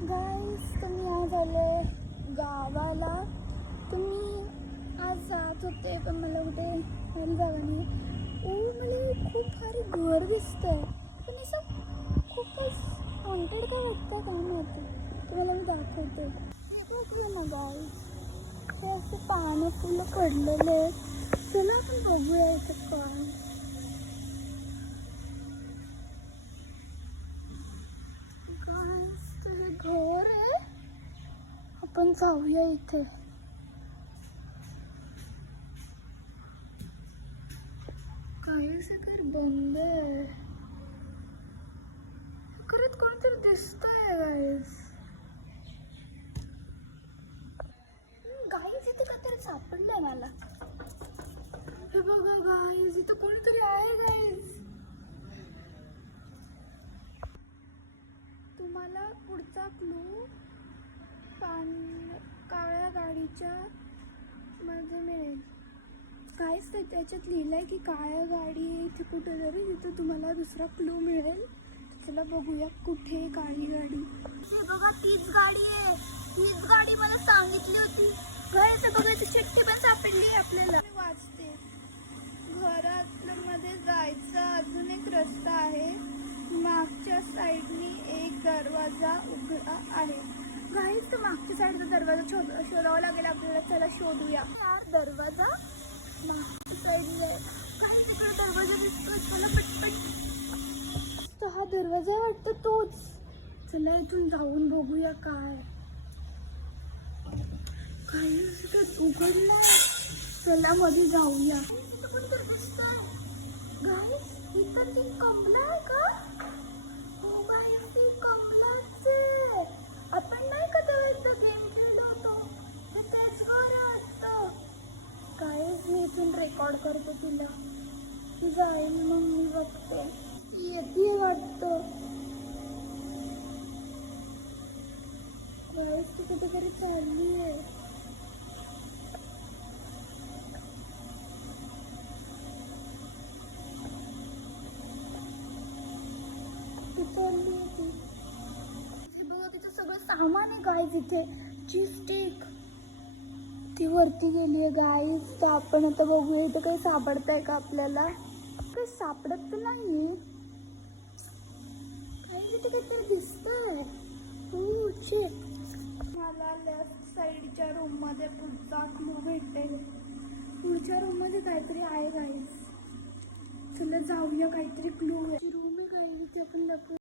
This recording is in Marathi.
गाईस, तुम्ही आज आले गावाला. तुम्ही आज जात होते पण मला कुठे मला जागा नाही. मला खूप भारी घर दिसतंय पण असं खूपच हॉन्टेड का वाटतं काय माहिती. तुम्हाला मी दाखवते. हे बघूया ना गाईस, हे असे पानं फुलं पडलेले आहेत. चला आपण बघूया इथं काय. तुझे घर आहे, आपण जाऊया इथे. काहीच घर बंद आहे. खरंच कोणतरी दिसतंय गाईस. गाईस इथे काहीतरी सापडलंय मला. हे बघा गाईस, इथं कोणतरी आहे गाईस. तुम्हाला पुढचा क्लू काळ्या गाडीच्या मध्ये मिळेल. काहीच ते त्याच्यात लिहिलंय की काळ्या गाडी इथे कुठेतरी, तिथं तुम्हाला दुसरा क्लू मिळेल. चला बघूया कुठे काळी गाडी. हे बघा तीच गाडी आहे, हीच गाडी मला सांगितली होती. घराचं बघा ती चिठ्ठी पण सापडली आपल्याला. वाचते, घरात मध्ये जायचा अजून एक रस्ता आहे, मागच्या साईडनी एक दरवाजा उघडा आहे. गाईस, तर मागच्या साईडचा दरवाजा शोधावा लागेल आपल्याला. चला शोधूया. यार दरवाजा मागच्या साईडला आहे. काही तिकडे दरवाजा दिसतोय. चला पटपट. तो हा दरवाजा वाटतं तोच. चला इथून जाऊन बघूया काय. काही असं उघडलं. चला मध्ये जाऊया. गाईस, इथं ती कमला आहे का? हो गाईस, ती कमलाच आहे. आपण नाही का तेव्हा गेम खेळलो होतो, ते तेच घर वाटतं. गाईस, मी इथून रेकॉर्ड करते तिला. ती जाईल मग मी बघते. ती येते वाटतं. गाईस, ती कुठेतरी चालली आहे. तिचं सगळं सामान आहे गाईज. इथे चिस्टिक ती वरती गेली आहे गाईज. तर आपण आता बघूया इथं काही सापडतंय का आपल्याला. काही सापडत तर नाही. इथे काहीतरी दिसतंय. मला लेफ्ट साईडच्या रूम मध्ये पुढचा क्लू भेटेल. पुढच्या रूम मध्ये काहीतरी आहे गाईज. चला जाऊया. काहीतरी क्लू आहे. रूम आहे गाईज, इथे आपण